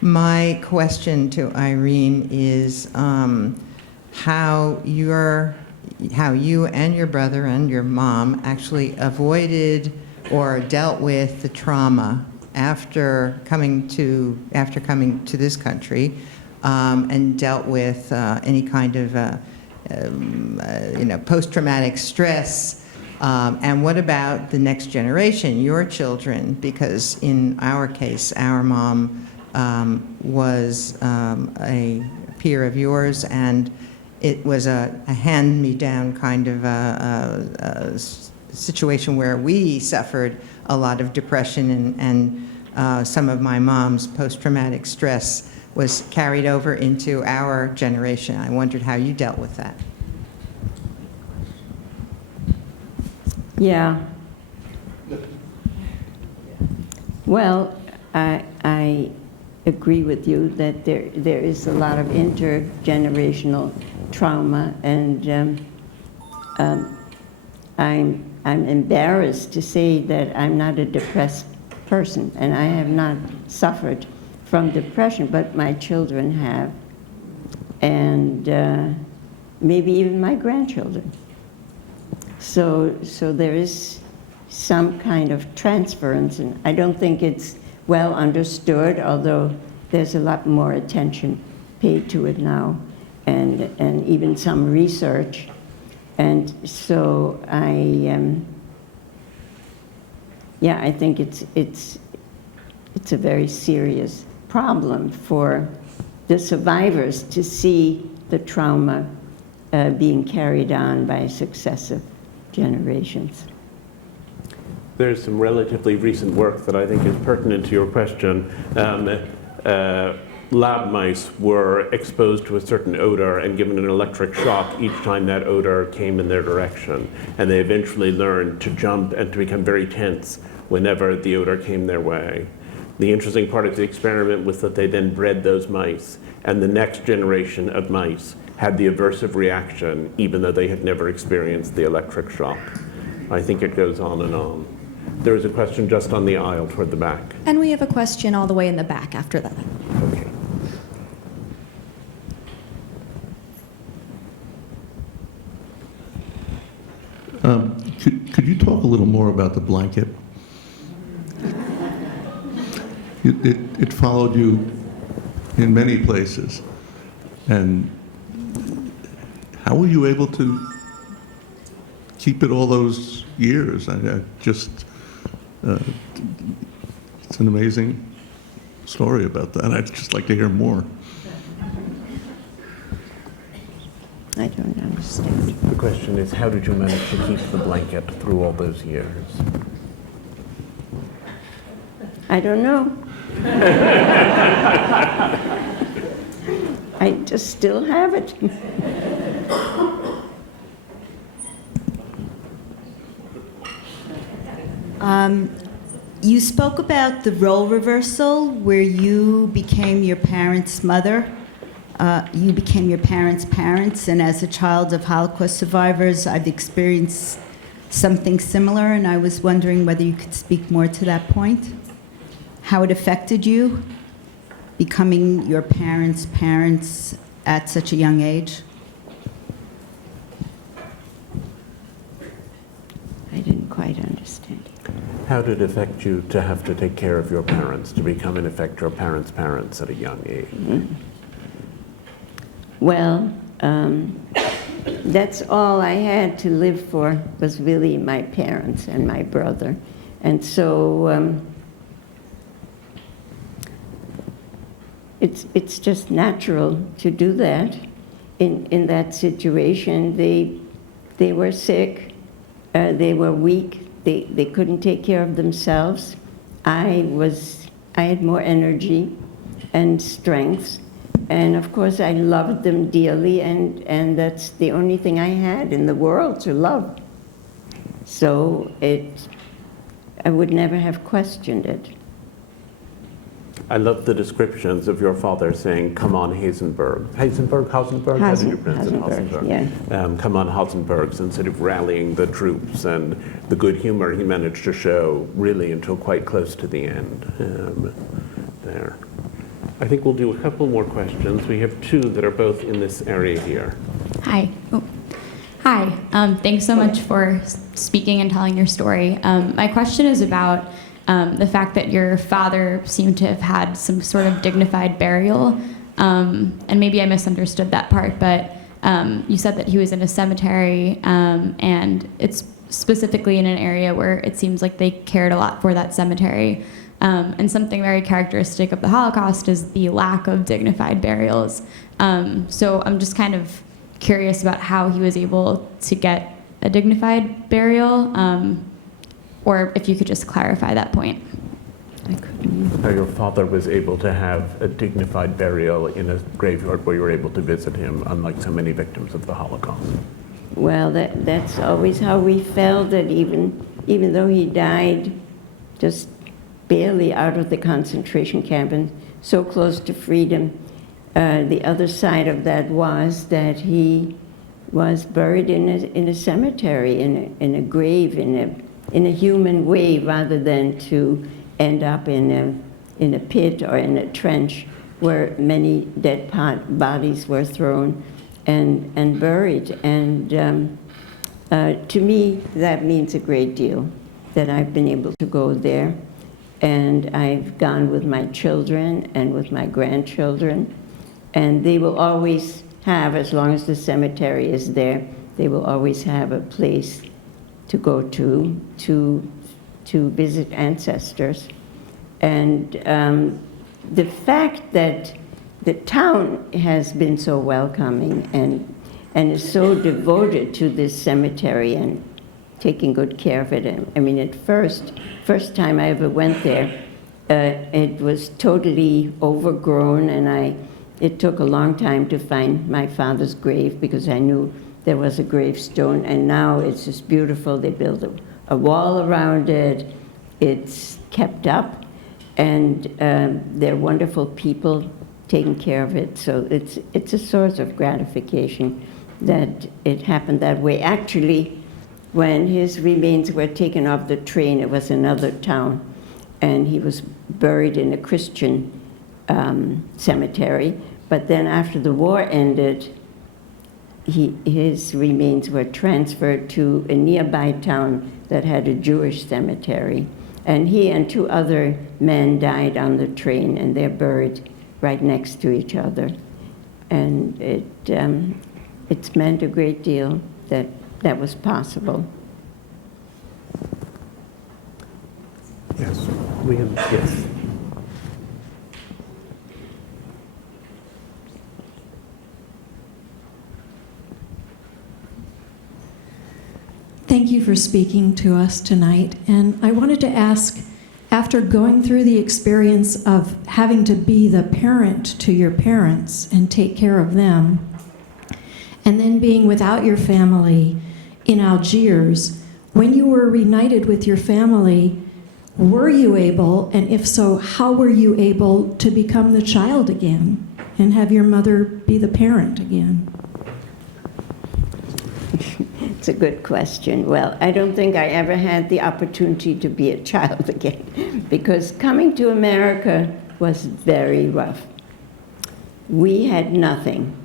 My question to Irene is how you and your brother and your mom actually avoided or dealt with the trauma after coming to this country, and dealt with any kind of post-traumatic stress. And what about the next generation, your children? Because in our case, our mom was a peer of yours, and it was a hand-me-down kind of a situation where we suffered a lot of depression, and some of my mom's post-traumatic stress was carried over into our generation. I wondered how you dealt with that. Yeah. Well, I agree with you that there is a lot of intergenerational trauma, and I'm embarrassed to say that I'm not a depressed person, and I have not suffered from depression, but my children have, and maybe even my grandchildren. So there is some kind of transference, and I don't think it's well understood, although there's a lot more attention paid to it now, and even some research. And so I think it's a very serious problem for the survivors to see the trauma being carried on by successive generations. There's some relatively recent work that I think is pertinent to your question. Lab mice were exposed to a certain odor and given an electric shock each time that odor came in their direction. And they eventually learned to jump and to become very tense whenever the odor came their way. The interesting part of the experiment was that they then bred those mice, and the next generation of mice had the aversive reaction, even though they had never experienced the electric shock. I think it goes on and on. There is a question just on the aisle toward the back. And we have a question all the way in the back after that. Okay. Could you talk a little more about the blanket? It followed you in many places, and how were you able to keep it all those years? It's an amazing story about that. I'd just like to hear more. I don't understand. The question is, how did you manage to keep the blanket through all those years? I don't know. I just still have it. You spoke about the role reversal where you became your parents' mother. You became your parents' parents, and as a child of Holocaust survivors, I've experienced something similar, and I was wondering whether you could speak more to that point. How it affected you, becoming your parents' parents at such a young age? I didn't quite understand. How did it affect you to have to take care of your parents, to become, in effect, your parents' parents at a young age? Mm-hmm. Well, that's all I had to live for, was really my parents and my brother. And so it's just natural to do that in that situation. They were sick, they were weak, they couldn't take care of themselves. I had more energy and strength, And of course, I loved them dearly, and that's the only thing I had in the world to love. So I would never have questioned it. I love the descriptions of your father saying, "Come on, Hasenberg." Hasenberg? How did you pronounce it? Hasenberg, yeah. Come on, Hasenbergs, and sort of rallying the troops, and the good humor he managed to show really until quite close to the end there. I think we'll do a couple more questions. We have two that are both in this area here. Hi. Oh. Hi. Thanks so much for speaking and telling your story. My question is about the fact that your father seemed to have had some sort of dignified burial. And maybe I misunderstood that part, but you said that he was in a cemetery, and it's specifically in an area where it seems like they cared a lot for that cemetery. And something very characteristic of the Holocaust is the lack of dignified burials. So I'm just kind of curious about how he was able to get a dignified burial, or if you could just clarify that point. How your father was able to have a dignified burial in a graveyard where you were able to visit him, unlike so many victims of the Holocaust. Well, that's always how we felt, that even though he died just barely out of the concentration camp and so close to freedom, the other side of that was that he was buried in a cemetery, in a grave, in a human way, rather than to end up in a pit or in a trench where many dead bodies were thrown and buried. And to me, that means a great deal, that I've been able to go there. And I've gone with my children and with my grandchildren. And they will always have, as long as the cemetery is there, they will always have a place to go to visit ancestors. And the fact that the town has been so welcoming and is so devoted to this cemetery and taking good care of it. I mean, at first time I ever went there, it was totally overgrown, and it took a long time to find my father's grave because I knew there was a gravestone, and now it's just beautiful. They built a wall around it. It's kept up, and they're wonderful people taking care of it. So it's a source of gratification that it happened that way. Actually, when his remains were taken off the train, it was another town, and he was buried in a Christian cemetery. But then after the war ended, his remains were transferred to a nearby town that had a Jewish cemetery. And he and two other men died on the train, and they're buried right next to each other. And it's meant a great deal that was possible. Yes, we have, yes. Thank you for speaking to us tonight. And I wanted to ask, after going through the experience of having to be the parent to your parents and take care of them, and then being without your family in Algiers, when you were reunited with your family, were you able, and if so, how were you able to become the child again and have your mother be the parent again? It's a good question. Well, I don't think I ever had the opportunity to be a child again because coming to America was very rough. We had nothing.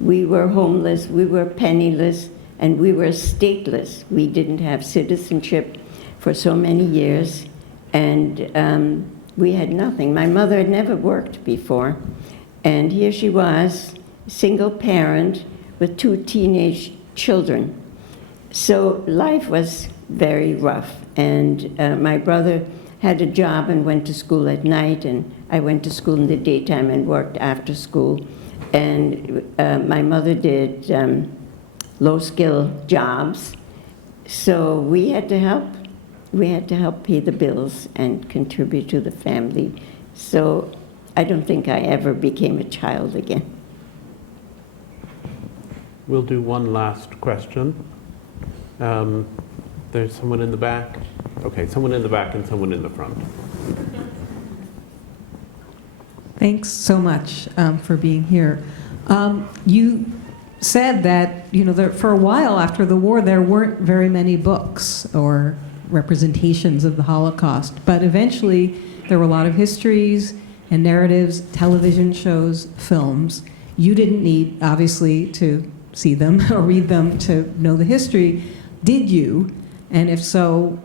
We were homeless, we were penniless, and we were stateless. We didn't have citizenship for so many years, and we had nothing. My mother had never worked before, and here she was, single parent with two teenage children. So life was very rough, and my brother had a job and went to school at night, and I went to school in the daytime and worked after school. And my mother did low-skill jobs, so we had to help. We had to help pay the bills and contribute to the family. So I don't think I ever became a child again. We'll do one last question. There's someone in the back. Okay, someone in the back and someone in the front. Thanks so much for being here. You said that, for a while after the war, there weren't very many books or representations of the Holocaust, but eventually there were a lot of histories and narratives, television shows, films. You didn't need, obviously, to see them or read them to know the history. Did you? And if so,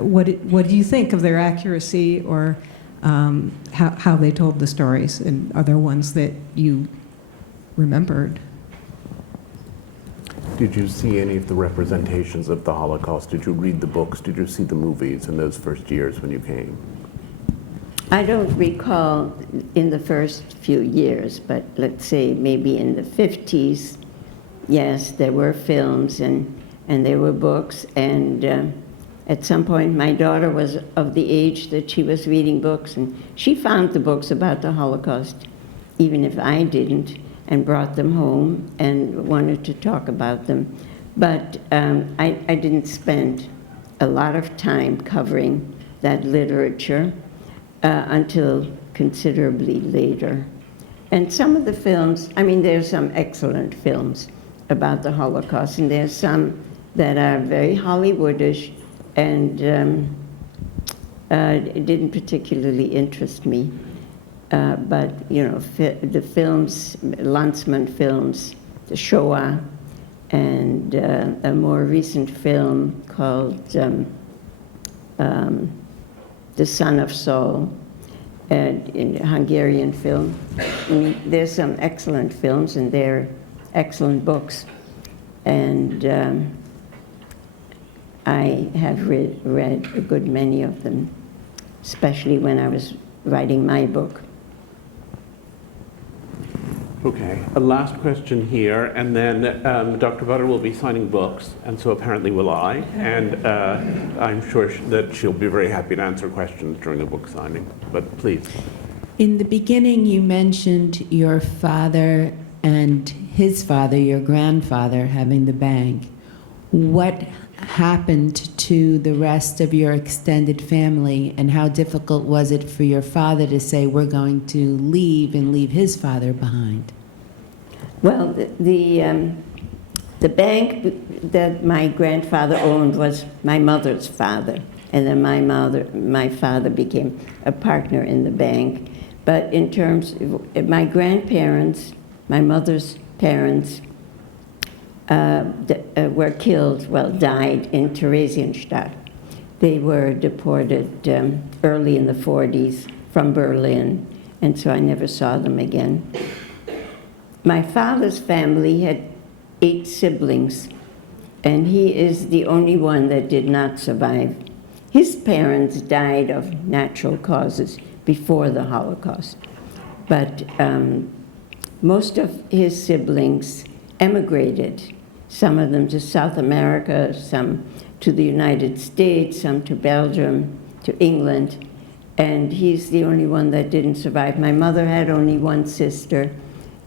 what do you think of their accuracy, or how they told the stories? And are there ones that you remembered? Did you see any of the representations of the Holocaust? Did you read the books? Did you see the movies in those first years when you came? I don't recall in the first few years, but let's say maybe in the 50s, yes, there were films and there were books. And at some point, my daughter was of the age that she was reading books, and she found the books about the Holocaust, even if I didn't, and brought them home and wanted to talk about them. But I didn't spend a lot of time covering that literature until considerably later. And some of the films, there's some excellent films about the Holocaust, and there's some that are very Hollywoodish and it didn't particularly interest me. But the films, Lanzmann films, the Shoah, and a more recent film called The Son of Saul, in a Hungarian film. There's some excellent films, and they're excellent books. And I have read a good many of them, especially when I was writing my book. Okay, a last question here, and then Dr. Butter will be signing books, and so apparently will I, and I'm sure that she'll be very happy to answer questions during a book signing, but please. In the beginning, you mentioned your father and his father, your grandfather, having the bank. What happened to the rest of your extended family, and how difficult was it for your father to say, we're going to leave and leave his father behind? Well, the bank that my grandfather owned was my mother's father, and then my father became a partner in the bank. But in terms of my grandparents, my mother's parents, were killed, died in Theresienstadt. They were deported early in the 40s from Berlin, and so I never saw them again. My father's family had 8 siblings, and he is the only one that did not survive. His parents died of natural causes before the Holocaust, but most of his siblings emigrated. Some of them to South America, some to the United States, some to Belgium, to England, and he's the only one that didn't survive. My mother had only one sister,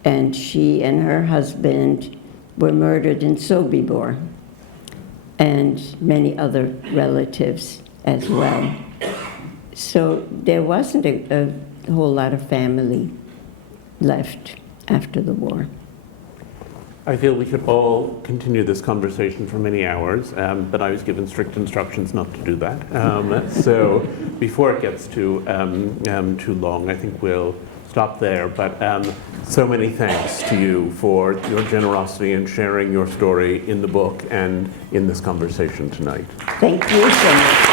and she and her husband were murdered in Sobibor, and many other relatives as well. So there wasn't a whole lot of family left after the war. I feel we could all continue this conversation for many hours, but I was given strict instructions not to do that. So before it gets too long, I think we'll stop there. But so many thanks to you for your generosity in sharing your story in the book and in this conversation tonight. Thank you so much.